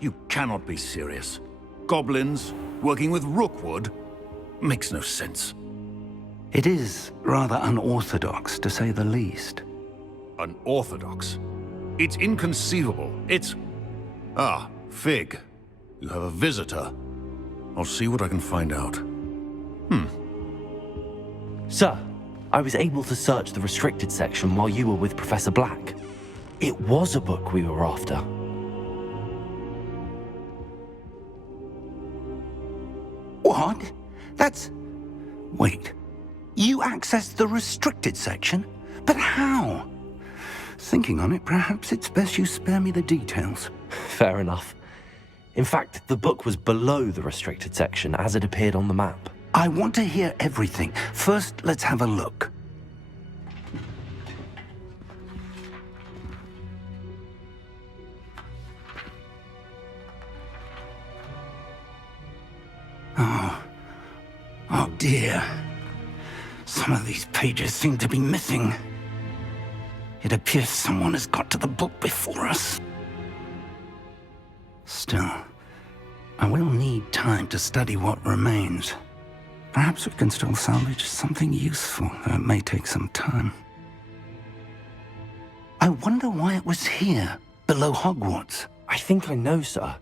You cannot be serious. Goblins working with Rookwood? Makes no sense. It is rather unorthodox, to say the least. Unorthodox? It's inconceivable. It's... Ah, Fig. You have a visitor. I'll see what I can find out. Sir, I was able to search the restricted section while you were with Professor Black. It was a book we were after. What? That's... Wait. You accessed the restricted section? But how? Thinking on it, perhaps it's best you spare me the details. Fair enough. In fact, the book was below the restricted section as it appeared on the map. I want to hear everything. First, let's have a look. Oh dear. Some of these pages seem to be missing. It appears someone has got to the book before us. Still, I will need time to study what remains. Perhaps we can still salvage something useful, though it may take some time. I wonder why it was here, below Hogwarts. I think I know, sir.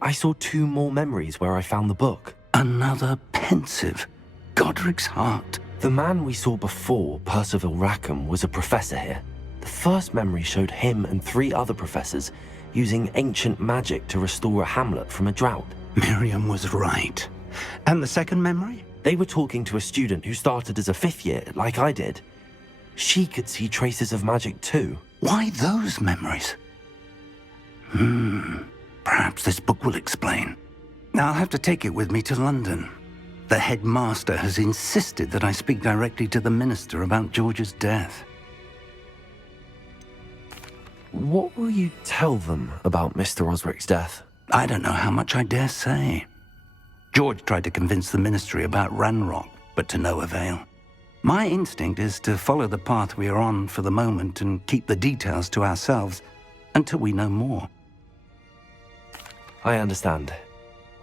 I saw 2 more memories where I found the book. Another pensive. Godric's heart. The man we saw before, Percival Rackham, was a professor here. The first memory showed him and 3 other professors using ancient magic to restore a hamlet from a drought. Miriam was right. And the second memory? They were talking to a student who started as a 5th year, like I did. She could see traces of magic too. Why those memories? Perhaps this book will explain. Now I'll have to take it with me to London. The headmaster has insisted that I speak directly to the minister about George's death. What will you tell them about Mr. Osric's death? I don't know how much I dare say. George tried to convince the ministry about Ranrock, but to no avail. My instinct is to follow the path we are on for the moment and keep the details to ourselves until we know more. I understand.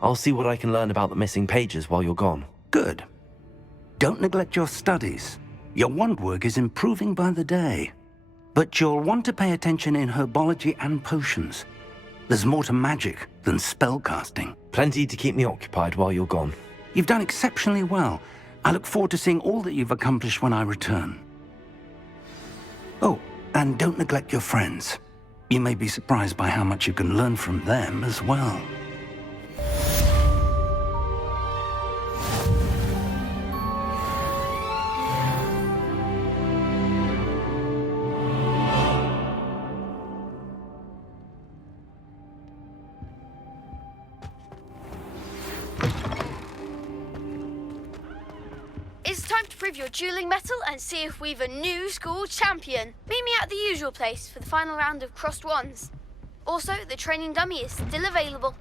I'll see what I can learn about the missing pages while you're gone. Good. Don't neglect your studies. Your wand work is improving by the day. But you'll want to pay attention in herbology and potions. There's more to magic than spellcasting. Plenty to keep me occupied while you're gone. You've done exceptionally well. I look forward to seeing all that you've accomplished when I return. Oh, and don't neglect your friends. You may be surprised by how much you can learn from them as well. Your dueling metal and see if we've a new school champion. Meet me at the usual place for the final round of crossed wands. Also, the training dummy is still available.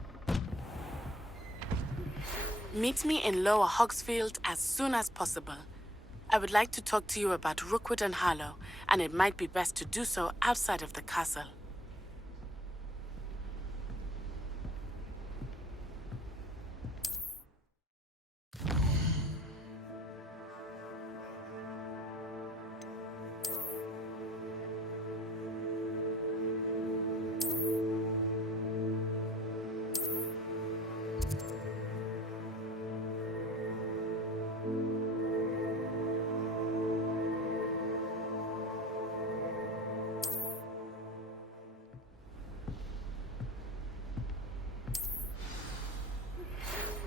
Meet me in Lower Hogsfield as soon as possible. I would like to talk to you about Rookwood and Harlow, and it might be best to do so outside of the castle.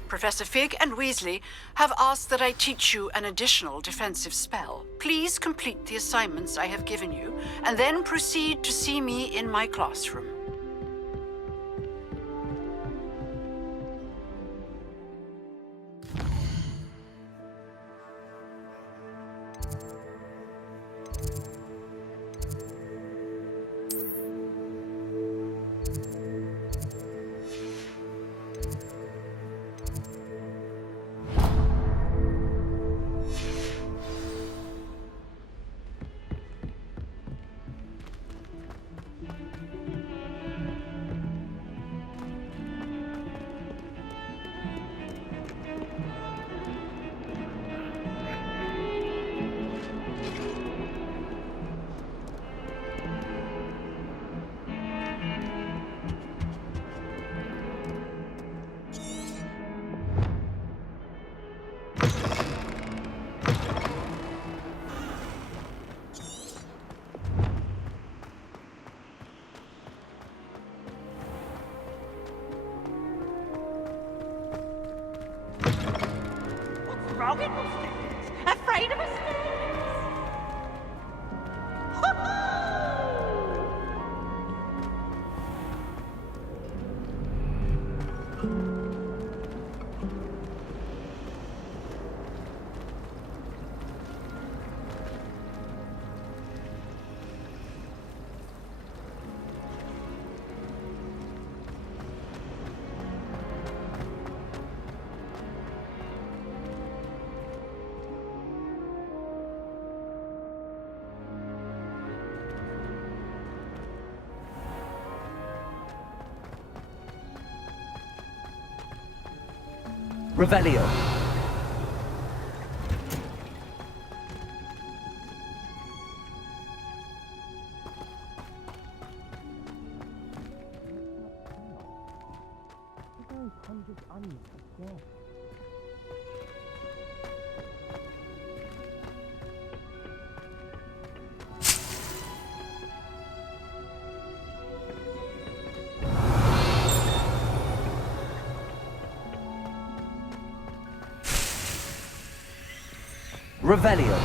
Professor Fig and Weasley have asked that I teach you an additional defensive spell. Please complete the assignments I have given you, and then proceed to see me in my classroom. strong in those things. Afraid of a snake. Revelio. Revelio.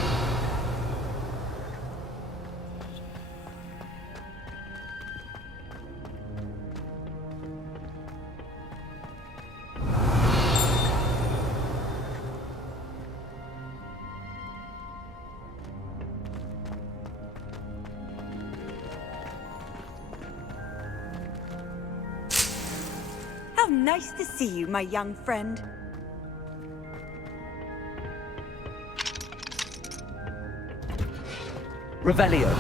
How nice to see you, my young friend. Revelio.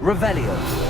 Revelio.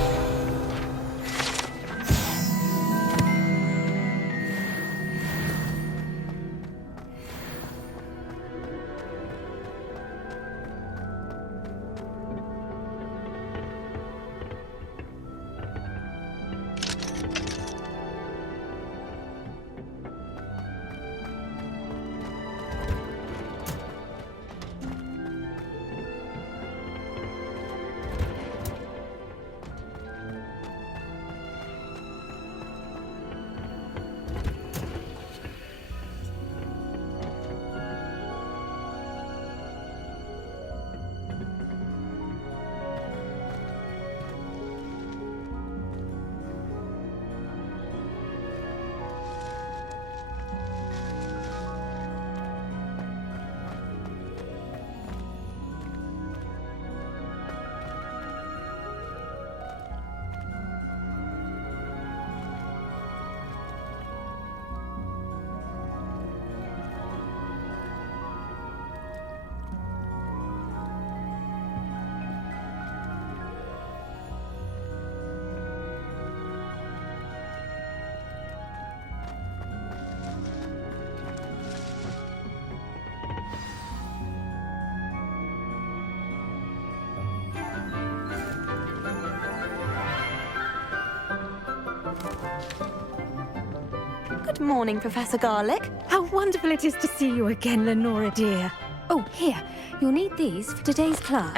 Good morning, Professor Garlic. How wonderful it is to see you again, Lenora dear. Oh, here. You'll need these for today's class.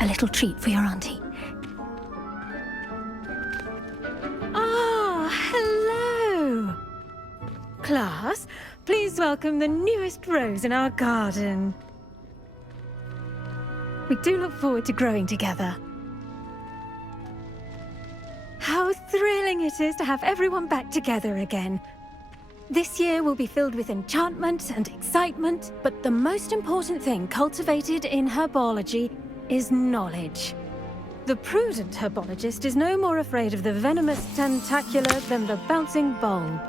A little treat for your auntie. Ah, hello. Class, please welcome the newest rose in our garden. We do look forward to growing together. How thrilling it is to have everyone back together again. This year will be filled with enchantment and excitement, but the most important thing cultivated in herbology is knowledge. The prudent herbologist is no more afraid of the venomous tentacular than the bouncing bulb.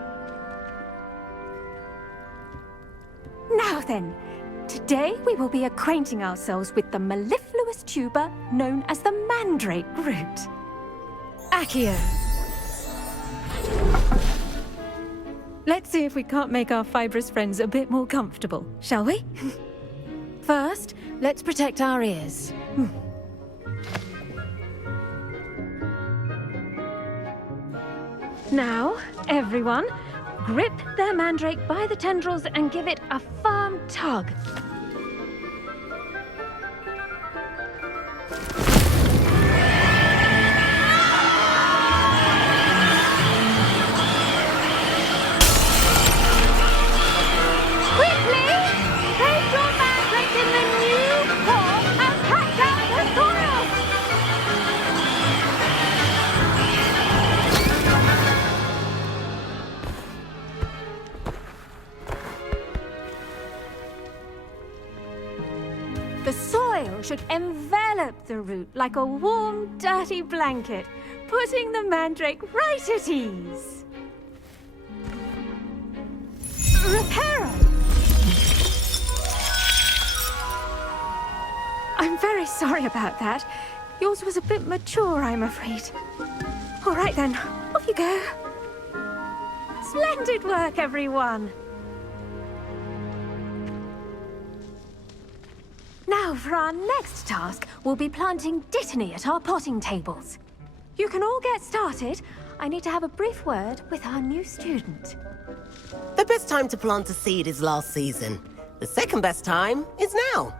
Now then, today we will be acquainting ourselves with the mellifluous tuber known as the mandrake root. Accio. Let's see if we can't make our fibrous friends a bit more comfortable, shall we? First, let's protect our ears. Now, everyone, grip their mandrake by the tendrils and give it a firm tug. Quickly! Place your mandrake in the new form and pack down the soil! The soil should envelop the root like a warm, dirty blanket, putting the mandrake right at ease. Reparo! I'm very sorry about that. Yours was a bit mature, I'm afraid. All right then, off you go. Splendid work, everyone. Now, for our next task, we'll be planting dittany at our potting tables. You can all get started. I need to have a brief word with our new student. The best time to plant a seed is last season. The second best time is now.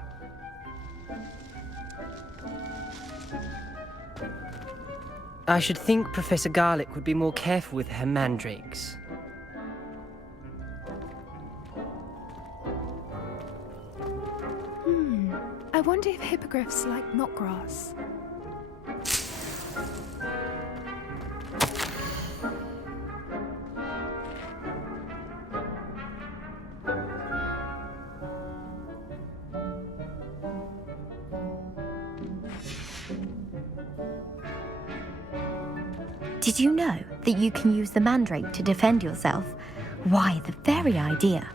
I should think Professor Garlick would be more careful with her mandrakes. I wonder if hippogriffs like knotgrass. Did you know that you can use the mandrake to defend yourself? Why, the very idea.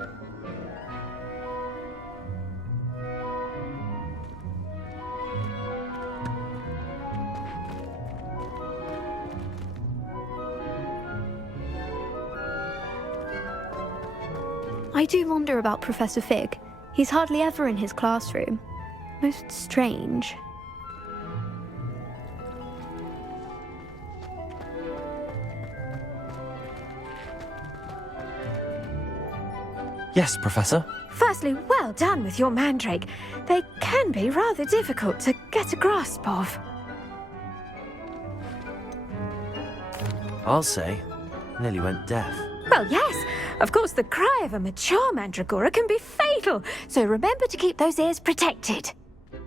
I do wonder about Professor Fig. He's hardly ever in his classroom. Most strange. Yes, Professor. Firstly, well done with your mandrake. They can be rather difficult to get a grasp of. I'll say, nearly went deaf. Well, yes. Of course, the cry of a mature mandragora can be fatal, so remember to keep those ears protected.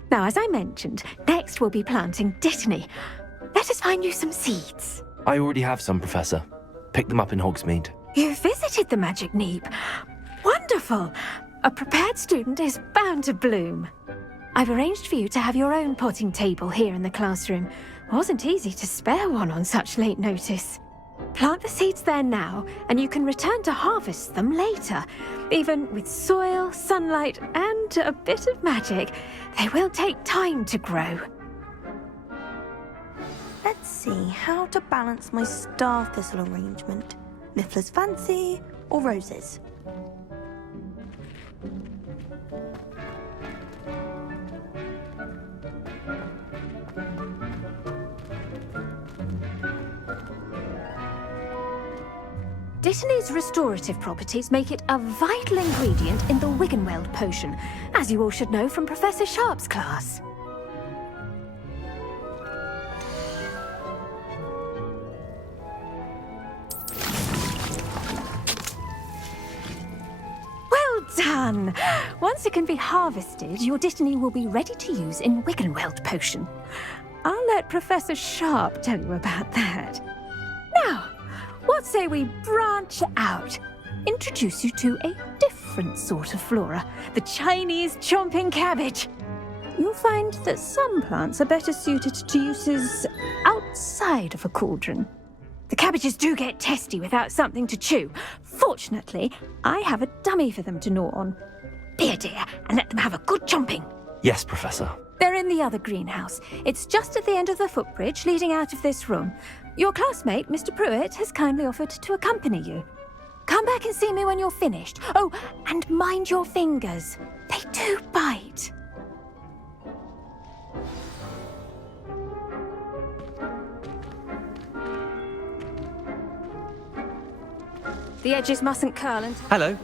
Now, as I mentioned, next we'll be planting dittany. Let us find you some seeds. I already have some, Professor. Picked them up in Hogsmeade. You visited the Magic Neep. Wonderful! A prepared student is bound to bloom. I've arranged for you to have your own potting table here in the classroom. Wasn't easy to spare one on such late notice. Plant the seeds there now, and you can return to harvest them later. Even with soil, sunlight, and a bit of magic, they will take time to grow. Let's see how to balance my star thistle arrangement. Miffler's Fancy or roses? Dittany's restorative properties make it a vital ingredient in the Wiggenweld potion, as you all should know from Professor Sharp's class. Well done! Once it can be harvested, your dittany will be ready to use in Wiggenweld potion. I'll let Professor Sharp tell you about that. Now, what say we branch out? Introduce you to a different sort of flora, the Chinese chomping cabbage. You'll find that some plants are better suited to uses outside of a cauldron. The cabbages do get testy without something to chew. Fortunately, I have a dummy for them to gnaw on. Be a dear and let them have a good chomping. Yes, Professor. They're in the other greenhouse. It's just at the end of the footbridge leading out of this room. Your classmate, Mr. Prewett, has kindly offered to accompany you. Come back and see me when you're finished. Oh, and mind your fingers. They do bite. The edges mustn't curl and... Hello.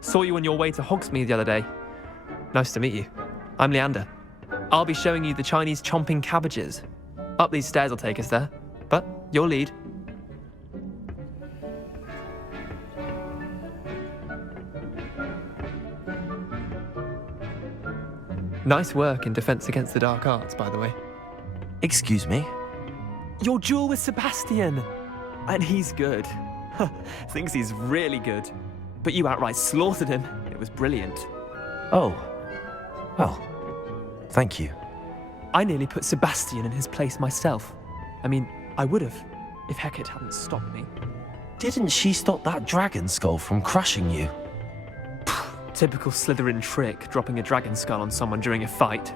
Saw you on your way to Hogsmeade the other day. Nice to meet you. I'm Leander. I'll be showing you the Chinese chomping cabbages. Up these stairs will take us there. But your lead. Nice work in Defense Against the Dark Arts, by the way. Excuse me? Your duel with Sebastian! And he's good. Thinks he's really good. But you outright slaughtered him. It was brilliant. Oh. Well, thank you. I nearly put Sebastian in his place myself. I mean, I would have, if Hecate hadn't stopped me. Didn't she stop that dragon skull from crushing you? Typical Slytherin trick, dropping a dragon skull on someone during a fight.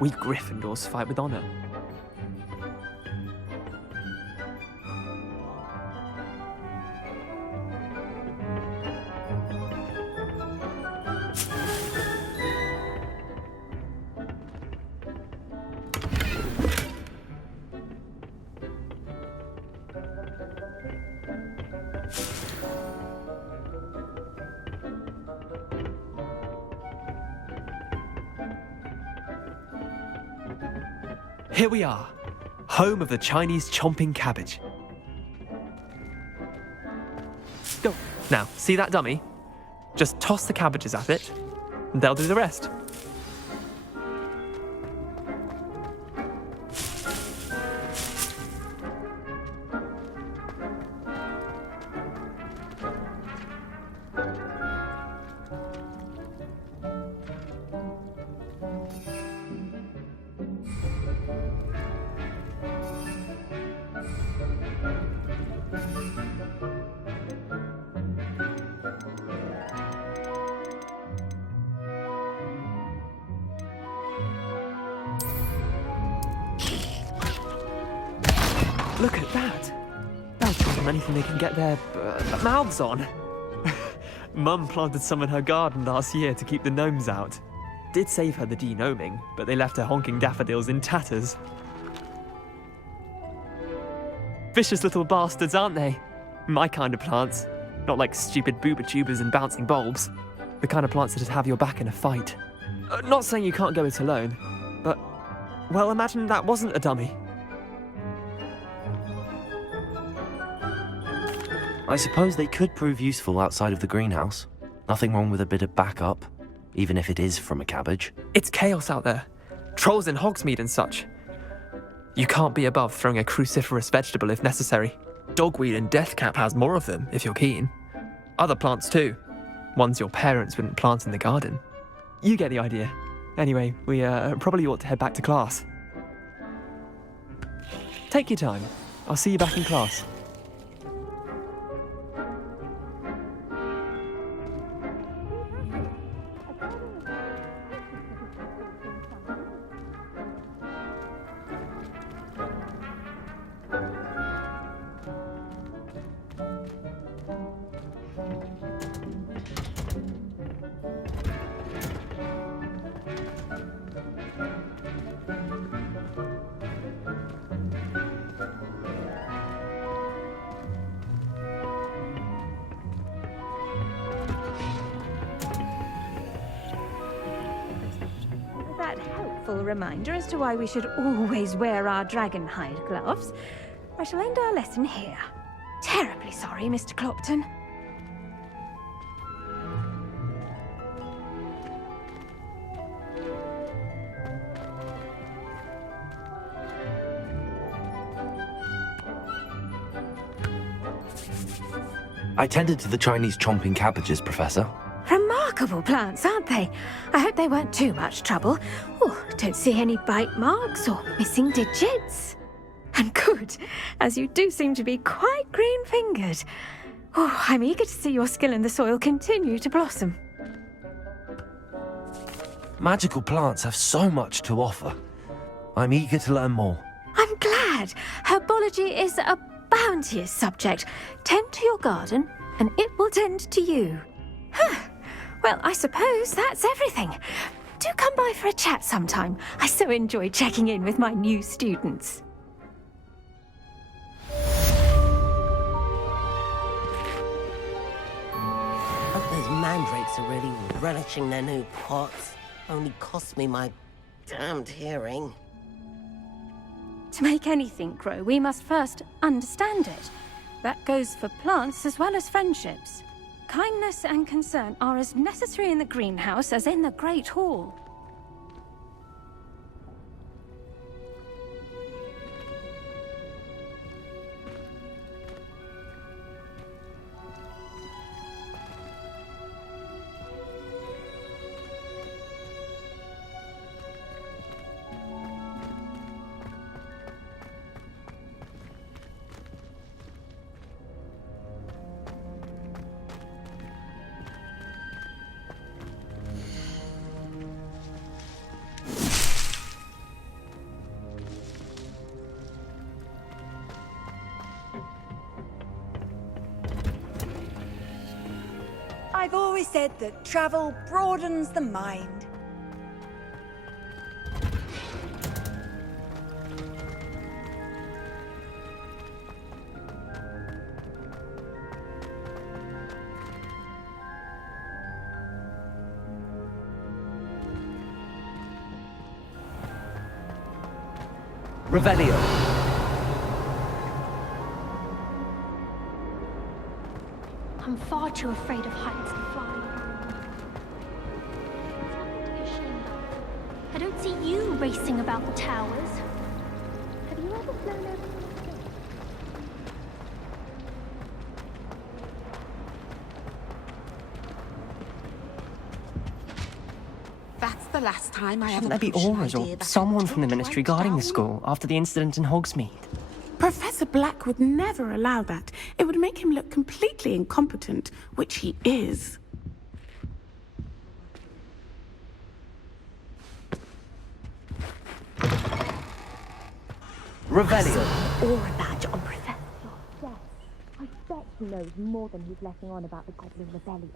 We Gryffindors fight with honor. Here we are, home of the Chinese chomping cabbage. Go. Now, see that dummy? Just toss the cabbages at it, and they'll do the rest. Look at that! They'll give them anything they can get their mouths on. Mum planted some in her garden last year to keep the gnomes out. Did save her the de-gnoming, but they left her honking daffodils in tatters. Vicious little bastards, aren't they? My kind of plants. Not like stupid booba tubers and bouncing bulbs. The kind of plants that just have your back in a fight. Not saying you can't go it alone, but, well, imagine that wasn't a dummy. I suppose they could prove useful outside of the greenhouse. Nothing wrong with a bit of backup, even if it is from a cabbage. It's chaos out there. Trolls in Hogsmeade and such. You can't be above throwing a cruciferous vegetable if necessary. Dogweed and deathcap has more of them, if you're keen. Other plants too. Ones your parents wouldn't plant in the garden. You get the idea. Anyway, we probably ought to head back to class. Take your time. I'll see you back in class. Reminder as to why we should always wear our dragon hide gloves. I shall end our lesson here. Terribly sorry, Mr. Clopton. I tended to the Chinese chomping cabbages, Professor. Remarkable plants, aren't they? I hope they weren't too much trouble. Oh, don't see any bite marks or missing digits. And good, as you do seem to be quite green-fingered. Oh, I'm eager to see your skill in the soil continue to blossom. Magical plants have so much to offer. I'm eager to learn more. I'm glad. Herbology is a bounteous subject. Tend to your garden, and it will tend to you. Well, I suppose that's everything. Do come by for a chat sometime. I so enjoy checking in with my new students. Hope those mandrakes are really relishing their new pots. Only cost me my damned hearing. To make anything grow, we must first understand it. That goes for plants as well as friendships. Kindness and concern are as necessary in the greenhouse as in the Great Hall. I've always said that travel broadens the mind. Revelio. I'm far too afraid of heights and flying. There's nothing to be ashamed of. I don't see you racing about the towers. Have you ever flown over the sky? That's the last time I Shouldn't ever there be pushed an auras or idea that someone I from the took ministry right guarding the down. school after the incident in Hogsmeade? Professor Black would never allow that. It would make him look completely incompetent, which he is. Revelio. Aura badge on Professor. Yes, I bet he knows more than he's letting on about the Goblin Rebellion.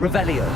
Revelio.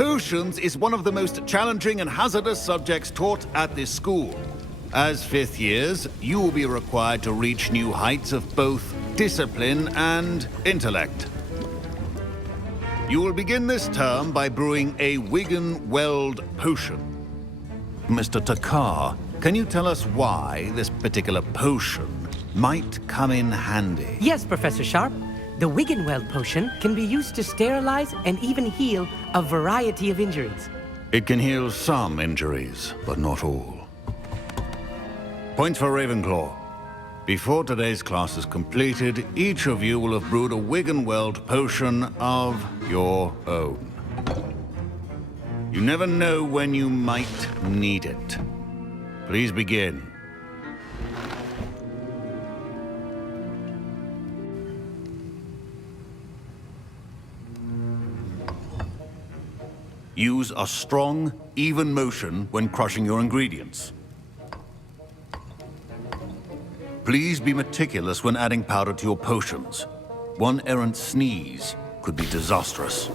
Potions is one of the most challenging and hazardous subjects taught at this school. As fifth years, you will be required to reach new heights of both discipline and intellect. You will begin this term by brewing a Wiggenweld potion. Mr. Thakkar, can you tell us why this particular potion might come in handy? Yes, Professor Sharp. The Wiggenweld potion can be used to sterilize and even heal a variety of injuries. It can heal some injuries, but not all. Points for Ravenclaw. Before today's class is completed, each of you will have brewed a Wiggenweld potion of your own. You never know when you might need it. Please begin. Use a strong, even motion when crushing your ingredients. Please be meticulous when adding powder to your potions. One errant sneeze could be disastrous.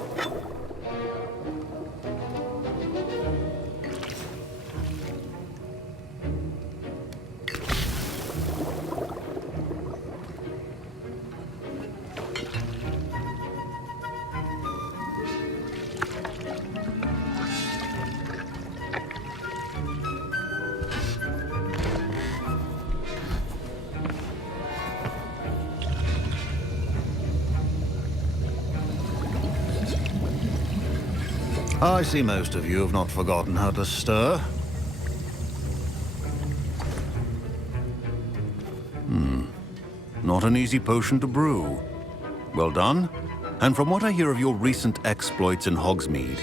I see most of you have not forgotten how to stir. Not an easy potion to brew. Well done. And from what I hear of your recent exploits in Hogsmeade,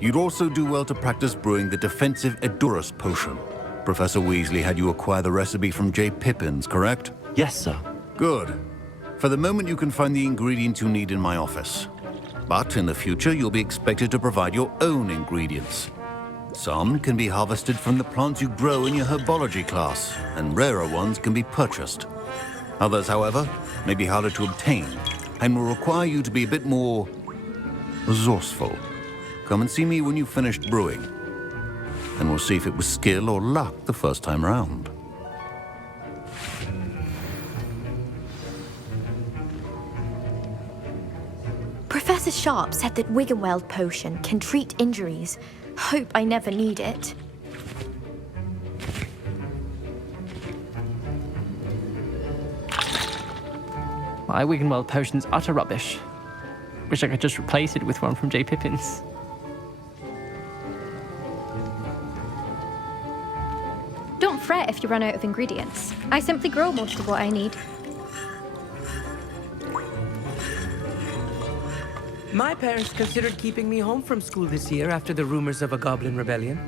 you'd also do well to practice brewing the defensive Edurus potion. Professor Weasley had you acquire the recipe from J. Pippin's, correct? Yes, sir. Good. For the moment, you can find the ingredients you need in my office. But in the future, you'll be expected to provide your own ingredients. Some can be harvested from the plants you grow in your Herbology class, and rarer ones can be purchased. Others, however, may be harder to obtain, and will require you to be a bit more resourceful. Come and see me when you've finished brewing, and we'll see if it was skill or luck the first time round. Professor Sharp said that Wiggenweld potion can treat injuries. Hope I never need it. My Wiggenweld potion's utter rubbish. Wish I could just replace it with one from J. Pippin's. Don't fret if you run out of ingredients. I simply grow most of what I need. My parents considered keeping me home from school this year after the rumors of a goblin rebellion.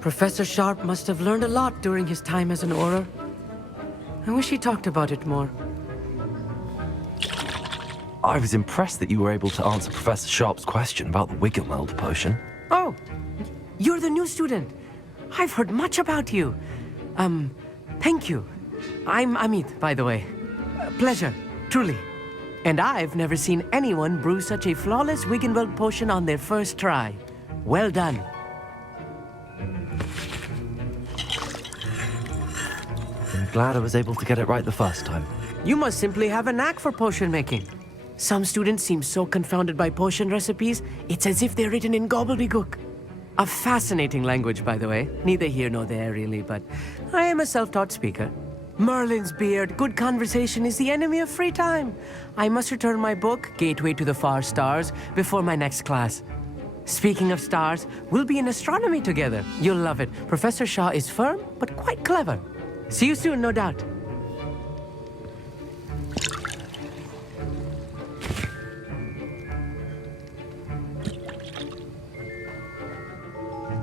Professor Sharp must have learned a lot during his time as an Auror. I wish he talked about it more. I was impressed that you were able to answer Professor Sharp's question about the Wiggenweld potion. Oh, you're the new student. I've heard much about you. Thank you. I'm Amit, by the way. Pleasure, truly. And I've never seen anyone brew such a flawless Wiggenweld potion on their first try. Well done. I'm glad I was able to get it right the first time. You must simply have a knack for potion making. Some students seem so confounded by potion recipes, it's as if they're written in gobbledygook. A fascinating language, by the way. Neither here nor there, really, but I am a self-taught speaker. Merlin's beard, good conversation is the enemy of free time. I must return my book, Gateway to the Far Stars, before my next class. Speaking of stars, we'll be in astronomy together. You'll love it. Professor Shaw is firm, but quite clever. See you soon, no doubt.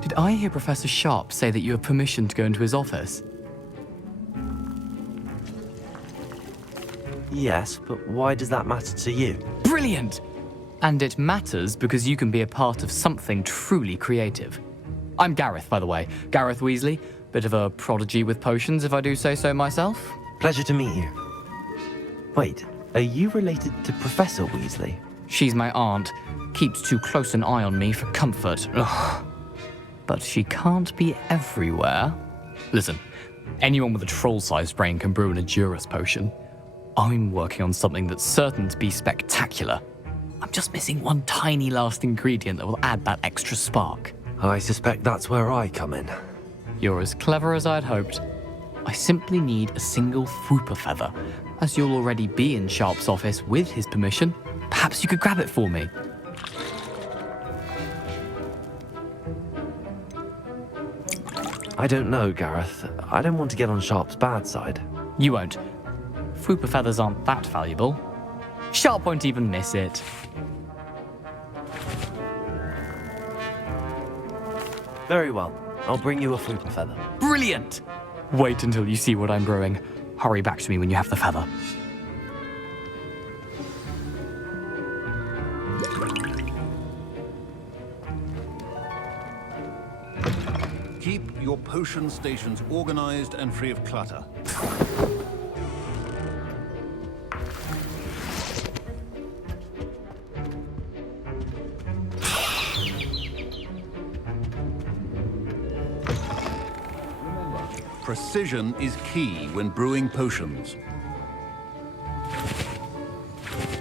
Did I hear Professor Sharp say that you have permission to go into his office? Yes, but why does that matter to you? Brilliant! And it matters because you can be a part of something truly creative. I'm Garreth, by the way. Garreth Weasley. Bit of a prodigy with potions, if I do say so myself. Pleasure to meet you. Wait, are you related to Professor Weasley? She's my aunt. Keeps too close an eye on me for comfort. Ugh. But she can't be everywhere. Listen, anyone with a troll-sized brain can brew an Edurus potion. I'm working on something that's certain to be spectacular. I'm just missing one tiny last ingredient that will add that extra spark. I suspect that's where I come in. You're as clever as I'd hoped. I simply need a single Fwooper feather. As you'll already be in Sharp's office with his permission, perhaps you could grab it for me. I don't know, Garreth. I don't want to get on Sharp's bad side. You won't. Fwooper feathers aren't that valuable. Sharp won't even miss it. Very well. I'll bring you a Fwooper feather. Brilliant! Wait until you see what I'm brewing. Hurry back to me when you have the feather. Keep your potion stations organized and free of clutter. Precision is key when brewing potions.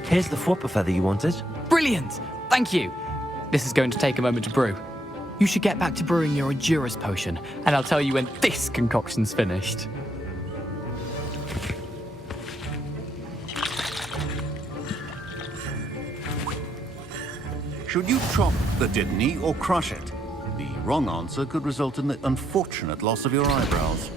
Here's the Fwooper feather you wanted. Brilliant! Thank you! This is going to take a moment to brew. You should get back to brewing your Edurus potion, and I'll tell you when this concoction's finished. Should you chop the Didney or crush it? The wrong answer could result in the unfortunate loss of your eyebrows.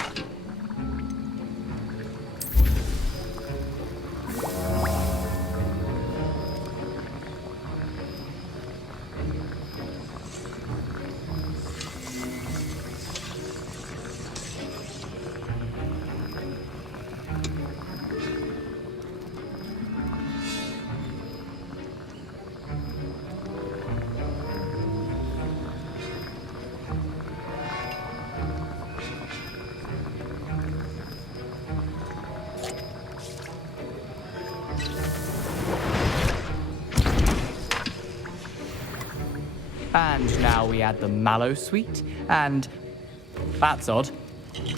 And now we add the mallow sweet, and... That's odd.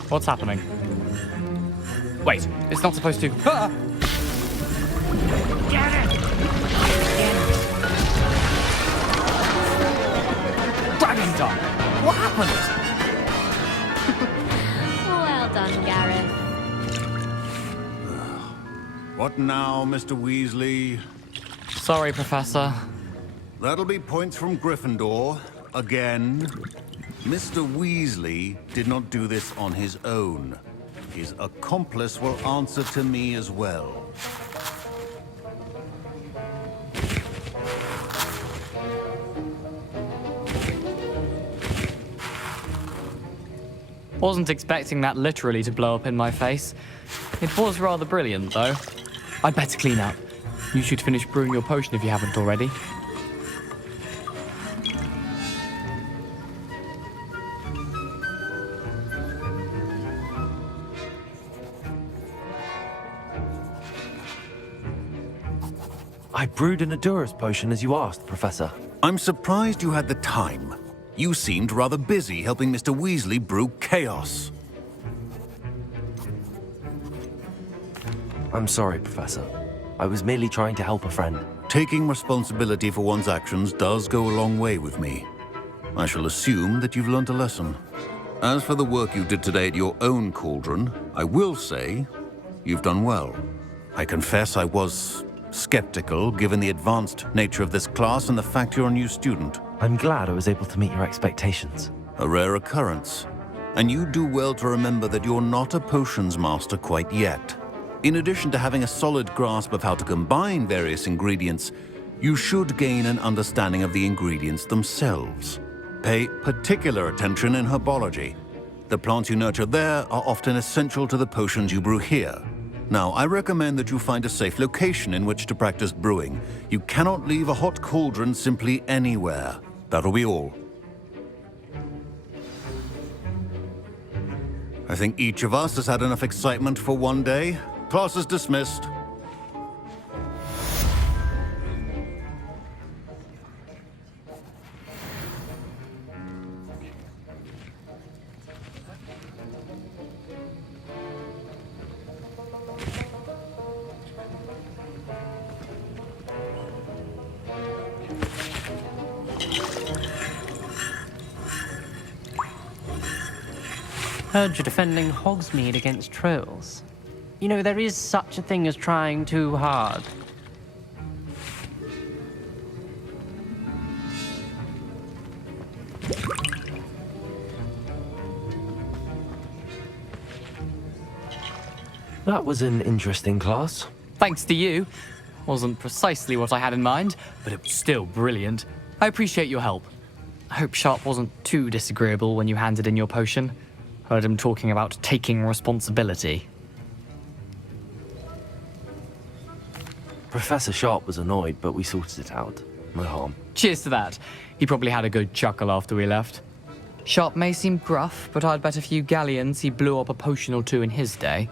What's happening? Wait, it's not supposed to... Ah! Get it! Dragon Dog! What happened? Well done, Garreth. What now, Mr. Weasley? Sorry, Professor. That'll be points from Gryffindor, again. Mr. Weasley did not do this on his own. His accomplice will answer to me as well. Wasn't expecting that literally to blow up in my face. It was rather brilliant, though. I'd better clean up. You should finish brewing your potion if you haven't already. I brewed an Edurus potion as you asked, Professor. I'm surprised you had the time. You seemed rather busy helping Mr. Weasley brew chaos. I'm sorry, Professor. I was merely trying to help a friend. Taking responsibility for one's actions does go a long way with me. I shall assume that you've learnt a lesson. As for the work you did today at your own cauldron, I will say you've done well. I confess I was skeptical given the advanced nature of this class and the fact you're a new student. I'm glad I was able to meet your expectations. A rare occurrence. And you do well to remember that you're not a potions master quite yet. In addition to having a solid grasp of how to combine various ingredients, you should gain an understanding of the ingredients themselves. Pay particular attention in herbology. The plants you nurture there are often essential to the potions you brew here. Now, I recommend that you find a safe location in which to practice brewing. You cannot leave a hot cauldron simply anywhere. That'll be all. I think each of us has had enough excitement for one day. Class is dismissed. Heard you're defending Hogsmeade against trolls. You know, there is such a thing as trying too hard. That was an interesting class. Thanks to you. Wasn't precisely what I had in mind, but it was still brilliant. I appreciate your help. I hope Sharp wasn't too disagreeable when you handed in your potion. Heard him talking about taking responsibility. Professor Sharp was annoyed, but we sorted it out. No harm. Cheers to that. He probably had a good chuckle after we left. Sharp may seem gruff, but I'd bet a few galleons he blew up a potion or two in his day.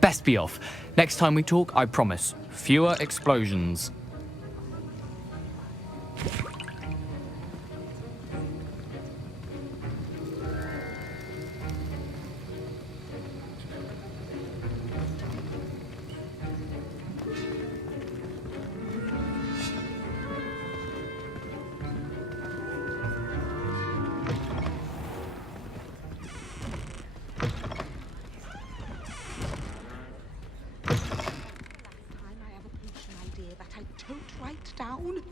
Best be off. Next time we talk, I promise, fewer explosions. Down.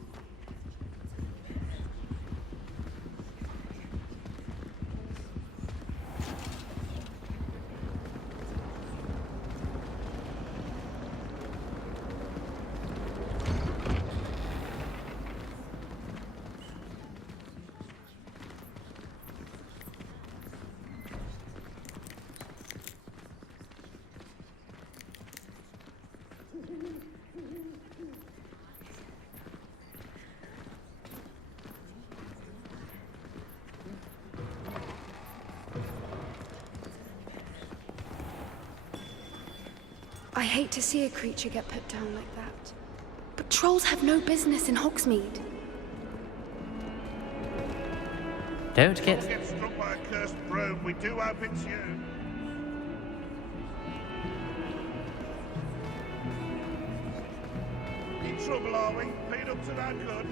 I hate to see a creature get put down like that. But trolls have no business in Hogsmeade. Don't get struck by a cursed broom. We do hope it's you. In trouble, are we? Been up to that good?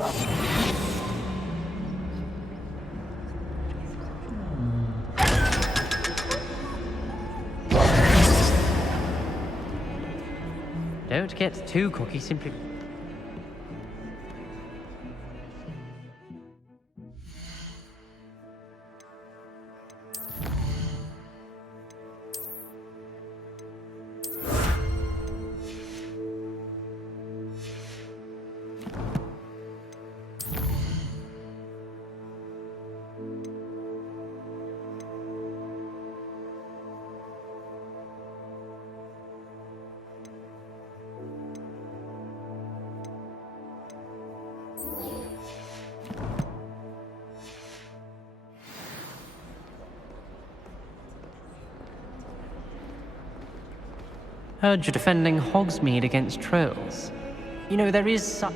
Don't get too cocky simply. Heard you're defending Hogsmeade against trolls. You know, there is some...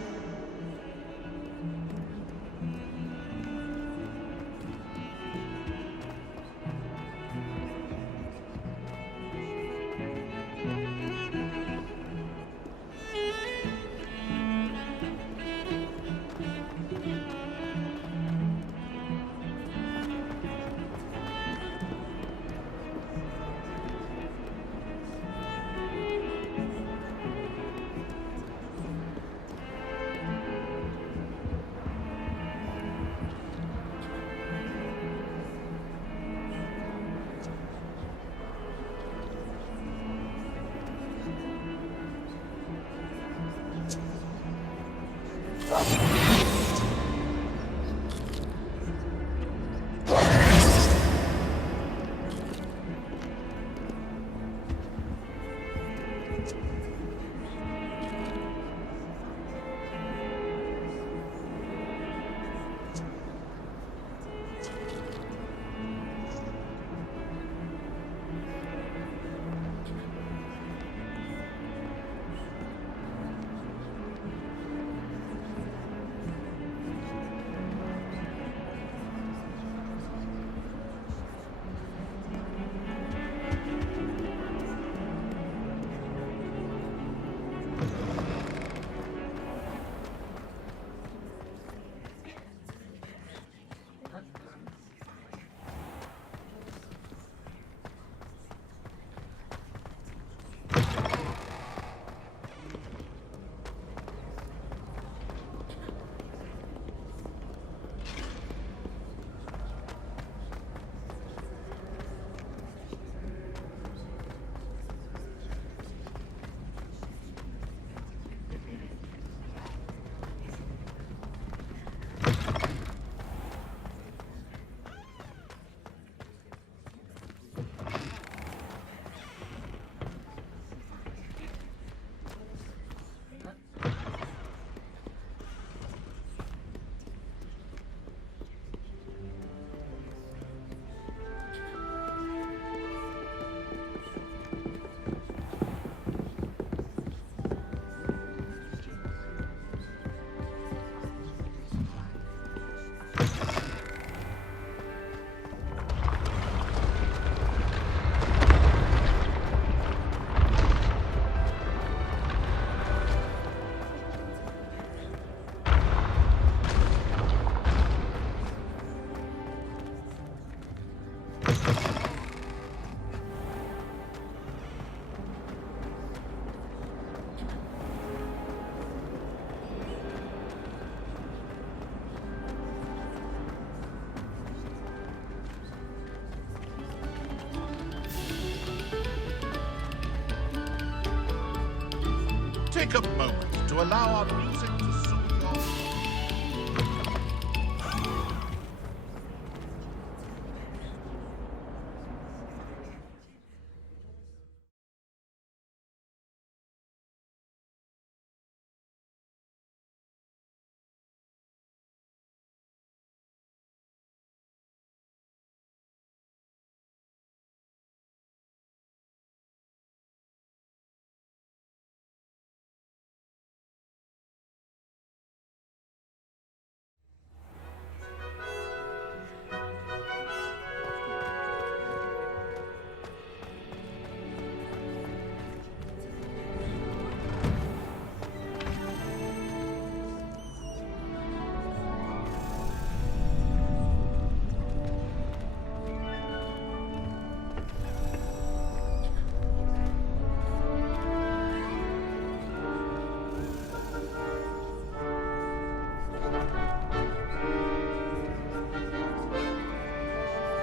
Take a moment to allow our music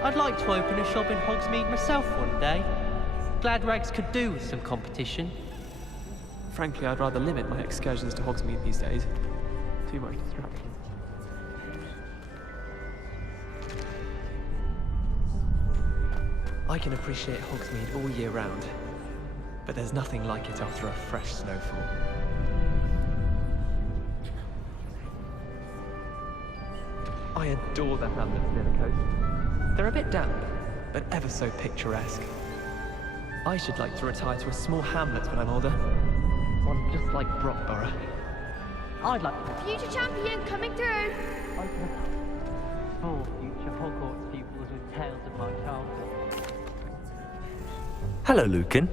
I'd like to open a shop in Hogsmeade myself one day. Glad Rags could do with some competition. Frankly, I'd rather limit my excursions to Hogsmeade these days. Too much distraction. I can appreciate Hogsmeade all year round, but there's nothing like it after a fresh snowfall. I adore the hamlets near the coast. They're a bit damp, but ever so picturesque. I should like to retire to a small hamlet when I'm older. One just like Brockborough. I'd like to... Future champion coming through! For future Hogwarts pupils with tales of my childhood. Hello, Lucan.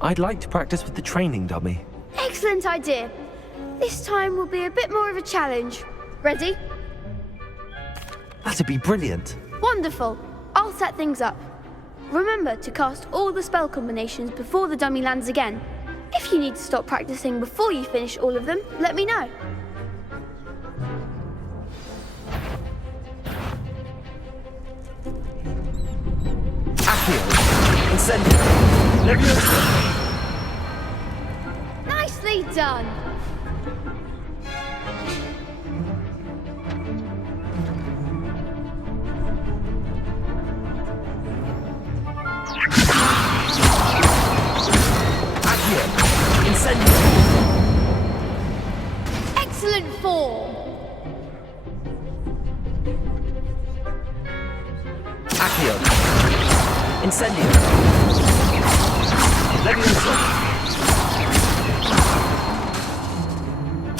I'd like to practice with the training dummy. Excellent idea. This time will be a bit more of a challenge. Ready? That'd be brilliant. Wonderful. I'll set things up. Remember to cast all the spell combinations before the dummy lands again. If you need to stop practicing before you finish all of them, let me know. Accio. Incendio. Leviosa. Nicely done. Incendio. Excellent form. Accio. Incendio. Leviosa.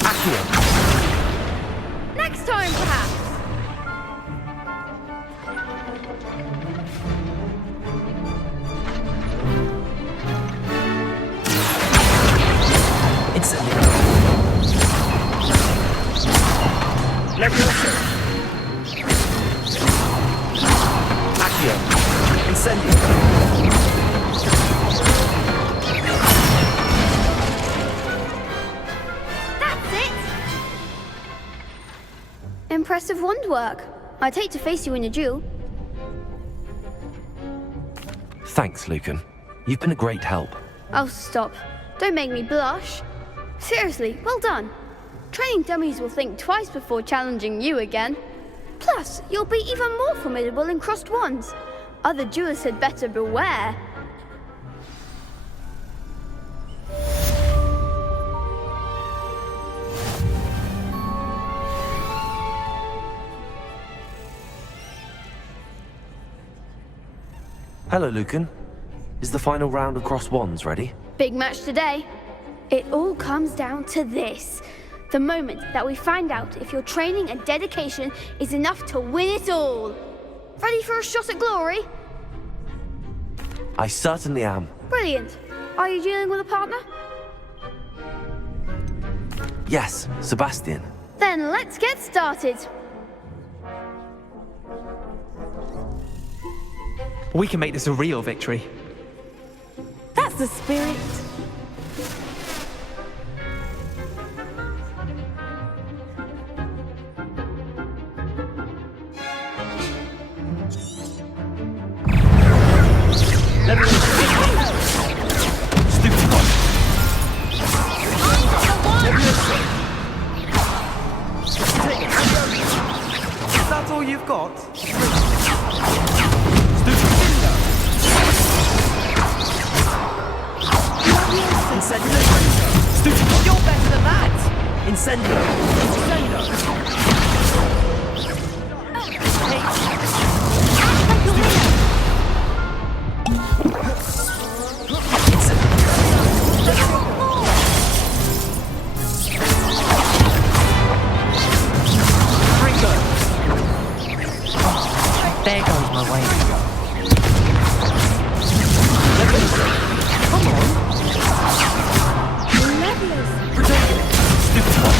Accio. Next time, perhaps. Incendio. Leviosa. Accio. Incendio. That's it! Impressive wand work. I'd hate to face you in a duel. Thanks, Lucan. You've been a great help. Oh, stop. Don't make me blush. Seriously, well done. Training dummies will think twice before challenging you again. Plus, you'll be even more formidable in crossed wands. Other duelists had better beware. Hello, Lucan. Is the final round of crossed wands ready? Big match today. It all comes down to this. The moment that we find out if your training and dedication is enough to win it all. Ready for a shot at glory? I certainly am. Brilliant. Are you dealing with a partner? Yes, Sebastian. Then let's get started. We can make this a real victory. That's the spirit. Stupid one. Is that all you've got? Incendio. Stupid. You're better than that! Incendio. There goes my way. Come on. Stupid one.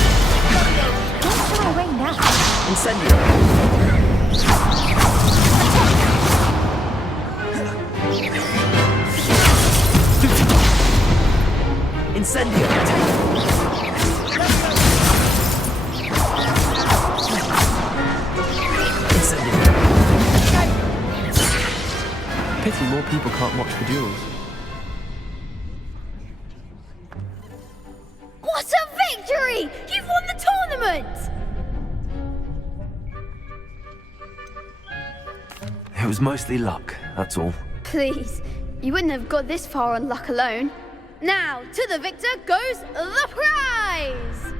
Don't throw away now. Incendio. Stupid one. Incendio. Incendio. more people can't watch the duels. What a victory! You've won the tournament! It was mostly luck, that's all. Please, you wouldn't have got this far on luck alone. Now, to the victor goes the prize!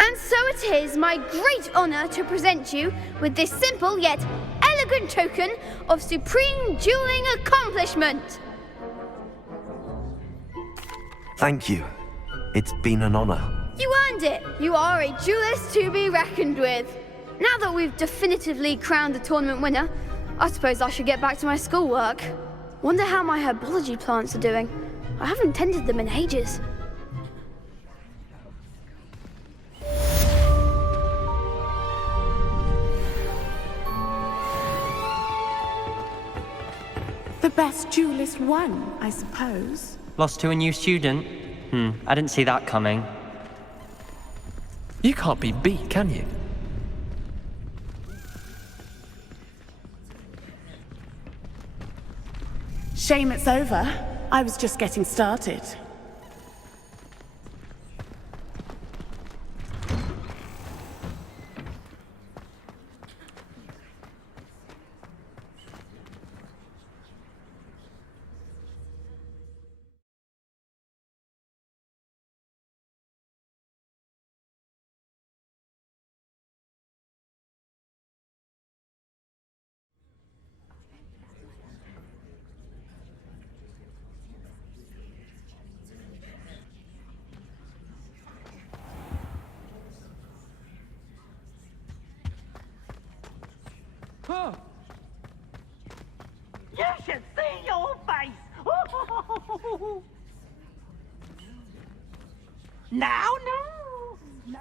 And so it is my great honor to present you with this simple yet elegant token of supreme dueling accomplishment. Thank you. It's been an honor. You earned it. You are a duelist to be reckoned with. Now that we've definitively crowned the tournament winner, I suppose I should get back to my schoolwork. Wonder how my herbology plants are doing. I haven't tended them in ages. The best duelist won, I suppose. Lost to a new student? I didn't see that coming. You can't be beat, can you? Shame it's over. I was just getting started. You should see your face! Now, no! No,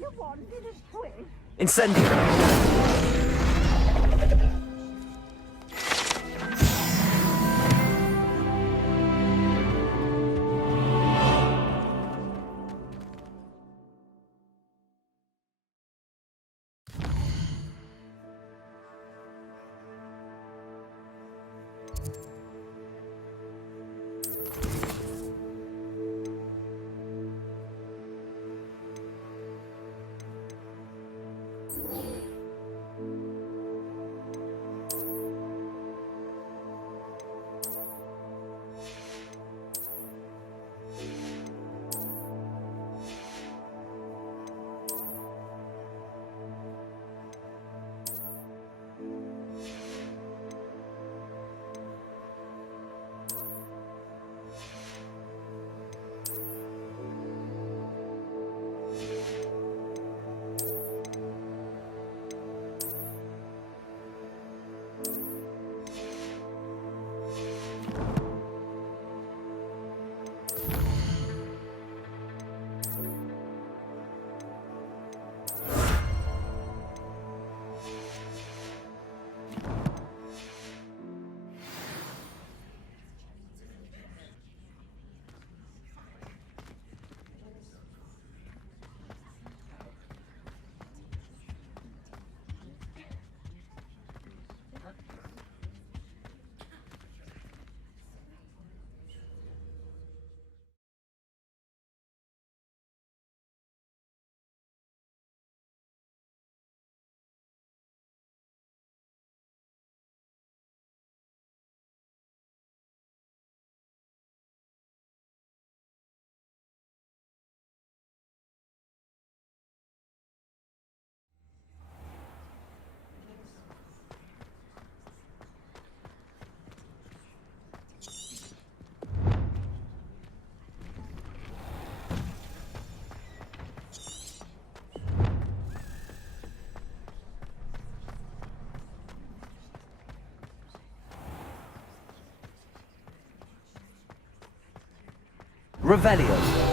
you wanted a twist. Incendio! Revelio.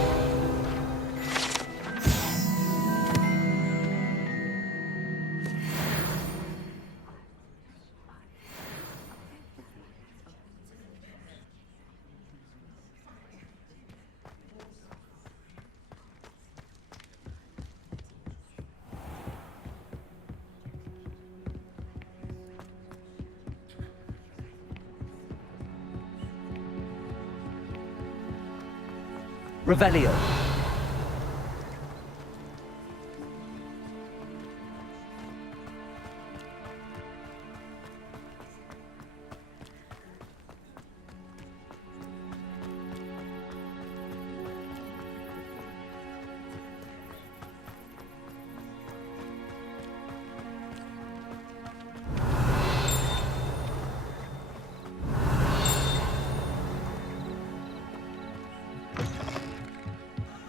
Revelio.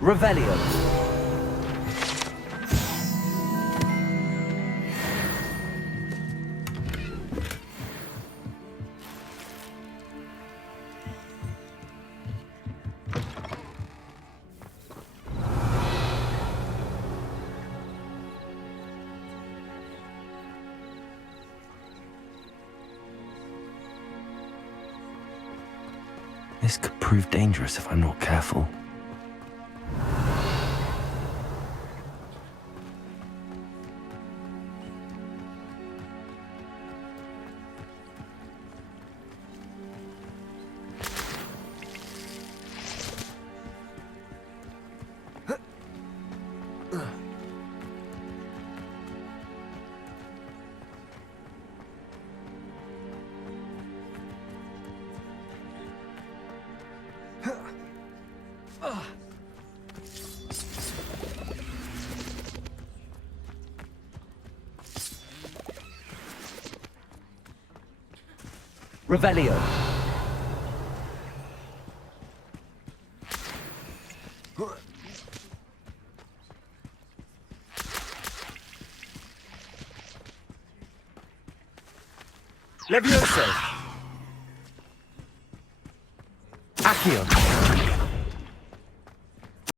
Revelio. This could prove dangerous if I'm not careful. Revelio. Levioso. Accio.